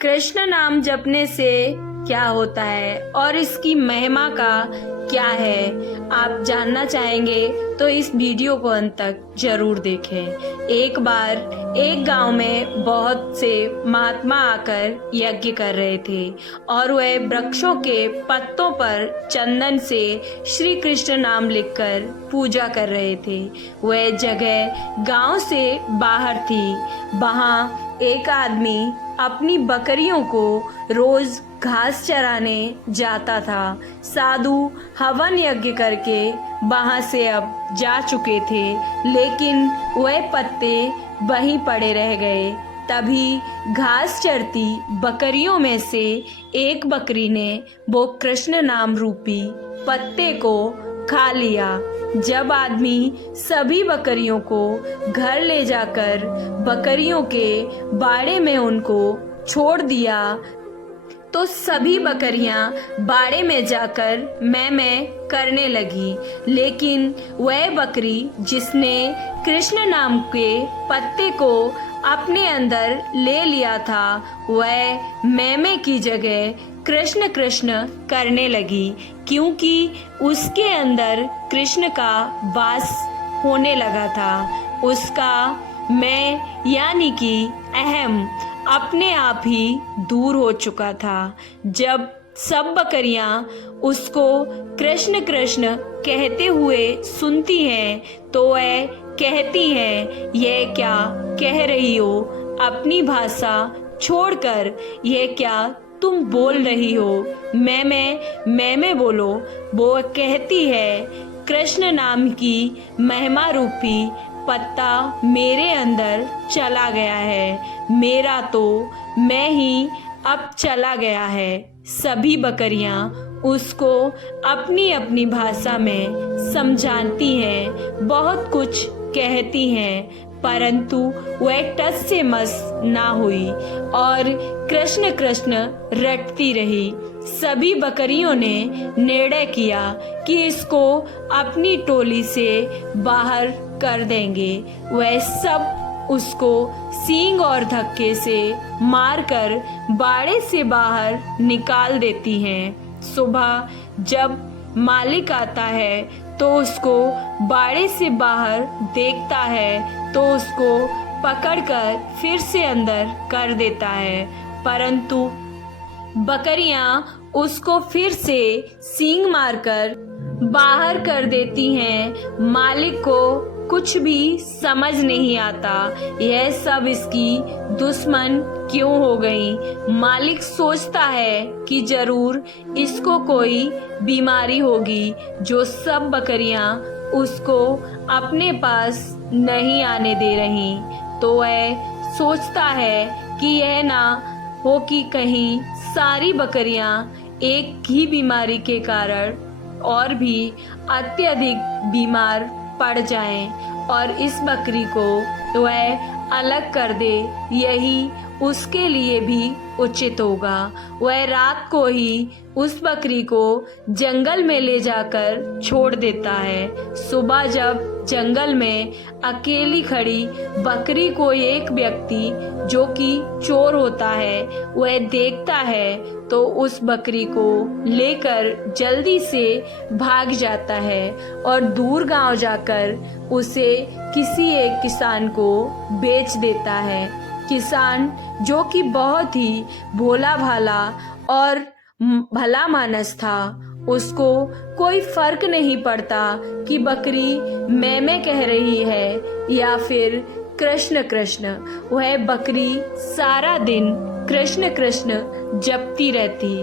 कृष्ण नाम जपने से क्या होता है और इसकी महिमा का क्या है, आप जानना चाहेंगे तो इस वीडियो को अंत तक जरूर देखें। एक बार एक गांव में बहुत से महात्मा आकर यज्ञ कर रहे थे और वह वृक्षों के पत्तों पर चंदन से श्री कृष्ण नाम लिखकर पूजा कर रहे थे। वह जगह गांव से बाहर थी। वहां एक आदमी अपनी बकरियों को रोज घास चराने जाता था। साधु हवन यज्ञ करके वहां से अब जा चुके थे, लेकिन वह पत्ते वहीं पड़े रह गए। तभी घास चरती बकरियों में से एक बकरी ने वो कृष्ण नाम रूपी पत्ते को खा लिया। जब आदमी सभी बकरियों को घर ले जाकर बकरियों के बाड़े में उनको छोड़ दिया तो सभी बकरियां बाड़े में जाकर मैं करने लगी, लेकिन वह बकरी जिसने कृष्ण नाम के पत्ते को अपने अंदर ले लिया था, वह मैं की जगह कृष्ण कृष्ण करने लगी, क्योंकि उसके अंदर कृष्ण का वास होने लगा था। उसका मैं यानी कि अहम अपने आप ही दूर हो चुका था। जब सब बकरियां उसको कृष्ण कृष्ण कहते हुए सुनती हैं तो वह कहती हैं, यह क्या कह रही हो? अपनी भाषा छोड़कर यह क्या तुम बोल रही हो? मैं बोलो। वो कहती है, कृष्ण नाम की महिमा रूपी पत्ता मेरे अंदर चला गया है, मेरा तो मैं ही अब चला गया है। सभी बकरियां उसको अपनी अपनी भाषा में समझाती हैं, बहुत कुछ कहती हैं, परंतु वह टस से मस ना हुई और कृष्ण कृष्ण रटती रही। सभी बकरियों ने निर्णय किया कि इसको अपनी टोली से बाहर कर देंगे। वह सब उसको सींग और धक्के से मारकर बाड़े से बाहर निकाल देती हैं। सुबह जब मालिक आता है तो उसको बाड़े से बाहर देखता है तो उसको पकड़कर फिर से अंदर कर देता है, परंतु बकरियां उसको फिर से सींग मारकर बाहर कर देती हैं। मालिक को कुछ भी समझ नहीं आता, यह सब इसकी दुश्मन क्यों हो गई। मालिक सोचता है कि जरूर इसको कोई बीमारी होगी, जो सब बकरियां उसको अपने पास नहीं आने दे रही। तो वह सोचता है कि यह ना हो कि कहीं सारी बकरियां एक ही बीमारी के कारण और भी अत्यधिक बीमार पड़ जाएं और इस बकरी को वह अलग कर दे, यही उसके लिए भी उचित होगा। वह रात को ही उस बकरी को जंगल में ले जाकर छोड़ देता है। सुबह जब जंगल में अकेली खड़ी बकरी को एक व्यक्ति जो कि चोर होता है वह देखता है तो उस बकरी को लेकर जल्दी से भाग जाता है और दूर गांव जाकर उसे किसी एक किसान को बेच देता है। किसान जो कि बहुत ही भोला भाला और भला मानस था, उसको कोई फर्क नहीं पड़ता कि बकरी मैं कह रही है या फिर कृष्ण कृष्ण। वह बकरी सारा दिन कृष्ण कृष्ण जपती रहती।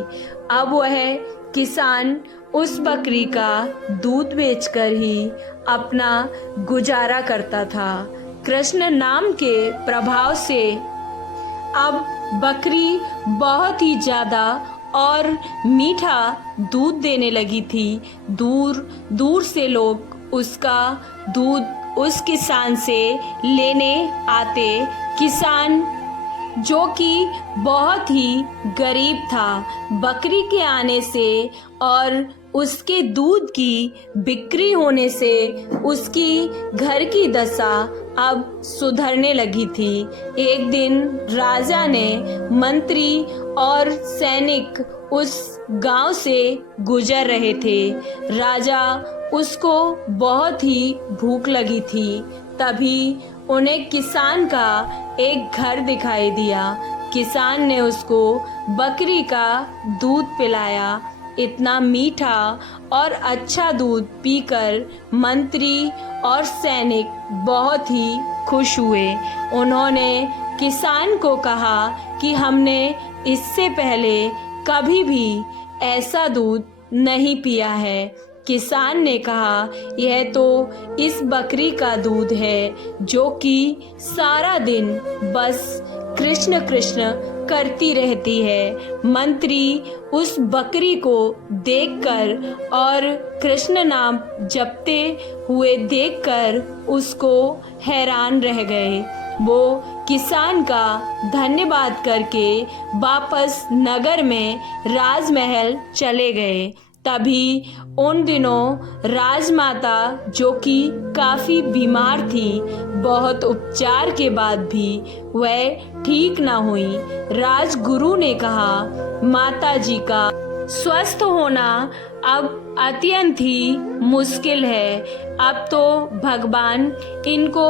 अब वह किसान उस बकरी का दूध बेचकर ही अपना गुजारा करता था। कृष्ण नाम के प्रभाव से अब बकरी बहुत ही ज्यादा और मीठा दूध देने लगी थी। दूर दूर से लोग उसका दूध उस किसान से लेने आते। किसान जो कि बहुत ही गरीब था, बकरी के आने से और उसके दूध की बिक्री होने से उसकी घर की दशा अब सुधरने लगी थी। एक दिन राजा ने मंत्री और सैनिक उस गांव से गुजर रहे थे। राजा उसको बहुत ही भूख लगी थी। तभी उन्हें किसान का एक घर दिखाई दिया। किसान ने उसको बकरी का दूध पिलाया। इतना मीठा और अच्छा दूध पीकर मंत्री और सैनिक बहुत ही खुश हुए। उन्होंने किसान को कहा कि हमने इससे पहले कभी भी ऐसा दूध नहीं पिया है। किसान ने कहा, यह तो इस बकरी का दूध है जो कि सारा दिन बस कृष्ण कृष्ण करती रहती है। मंत्री उस बकरी को देखकर और कृष्ण नाम जपते हुए देखकर उसको हैरान रह गए। वो किसान का धन्यवाद करके वापस नगर में राजमहल चले गए। तभी उन दिनों राजमाता, जो कि काफी बीमार थी, बहुत उपचार के बाद भी वह ठीक न हुई। राजगुरु ने कहा, माता जी का स्वस्थ होना अब अत्यंत ही मुश्किल है। अब तो भगवान इनको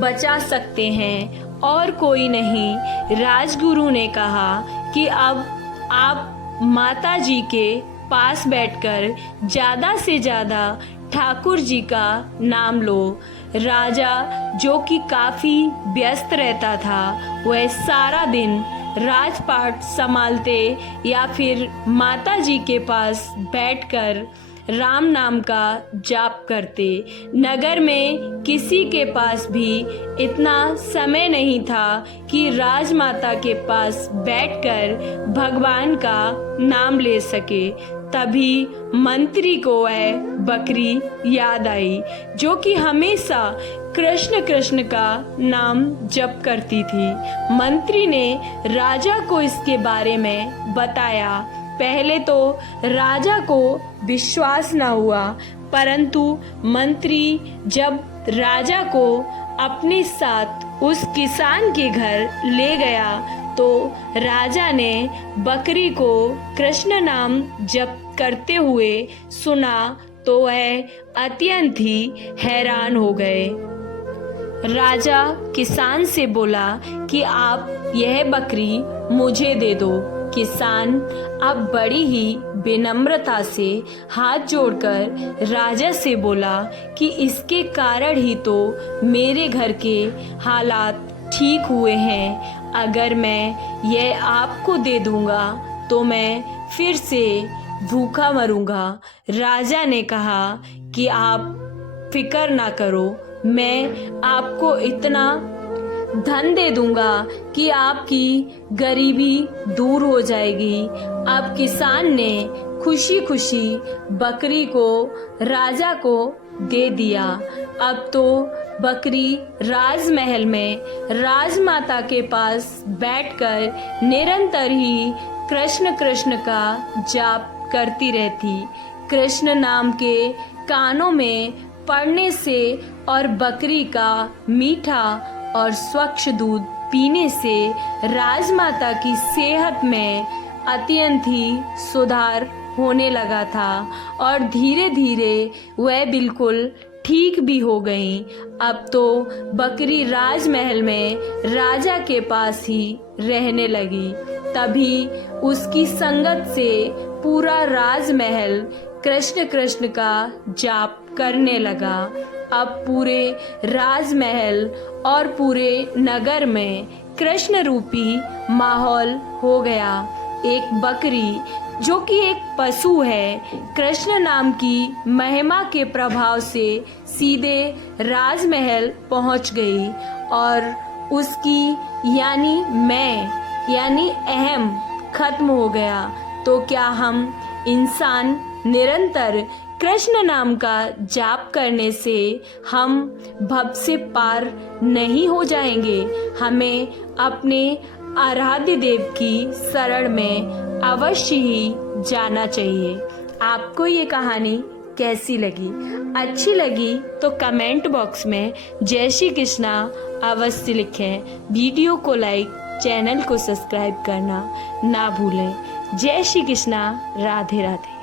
बचा सकते हैं और कोई नहीं। राजगुरु ने कहा कि अब आप माता जी के पास बैठकर ज्यादा से ज्यादा ठाकुर जी का नाम लो। राजा, जो कि काफी व्यस्त रहता था, वह सारा दिन राजपाट संभालते या फिर माता जी के पास बैठकर राम नाम का जाप करते। नगर में किसी के पास भी इतना समय नहीं था कि राजमाता के पास बैठकर भगवान का नाम ले सके। तभी मंत्री को वह बकरी याद आई, जो कि हमेशा कृष्ण कृष्ण का नाम जप करती थी। मंत्री ने राजा को इसके बारे में बताया। पहले तो राजा को विश्वास न हुआ, परंतु मंत्री जब राजा को अपने साथ उस किसान के घर ले गया तो राजा ने बकरी को कृष्ण नाम जप करते हुए सुना तो वह अत्यंत ही हैरान हो गए। राजा किसान से बोला कि आप यह बकरी मुझे दे दो। किसान अब बड़ी ही विनम्रता से हाथ जोड़कर राजा से बोला कि इसके कारण ही तो मेरे घर के हालात ठीक हुए हैं। अगर मैं यह आपको दे दूंगा तो मैं फिर से भूखा मरूंगा। राजा ने कहा कि आप फिक्र ना करो, मैं आपको इतना धन दे दूंगा कि आपकी गरीबी दूर हो जाएगी। अब किसान ने खुशी खुशी बकरी को राजा को दे दिया। अब तो बकरी राजमहल में राजमाता के पास बैठकर निरंतर ही कृष्ण कृष्ण का जाप करती रहती। कृष्ण नाम के कानों में पड़ने से और बकरी का मीठा और स्वच्छ दूध पीने से राजमाता की सेहत में अत्यंत ही सुधार होने लगा था और धीरे धीरे वह बिल्कुल ठीक भी हो गई। अब तो बकरी राजमहल में राजा के पास ही रहने लगी। तभी उसकी संगत से पूरा राजमहल कृष्ण कृष्ण का जाप करने लगा। अब पूरे राजमहल और पूरे नगर में कृष्ण रूपी माहौल हो गया। एक बकरी, जो कि एक पशु है, कृष्ण नाम की महिमा के प्रभाव से सीधे राजमहल पहुंच गई और उसकी यानी अहम खत्म हो गया। तो क्या हम इंसान निरंतर कृष्ण नाम का जाप करने से हम भव से पार नहीं हो जाएंगे? हमें अपने आराध्य देव की शरण में अवश्य ही जाना चाहिए। आपको ये कहानी कैसी लगी? अच्छी लगी तो कमेंट बॉक्स में जय श्री कृष्णा अवश्य लिखें। वीडियो को लाइक, चैनल को सब्सक्राइब करना ना भूलें। जय श्री कृष्णा, राधे राधे।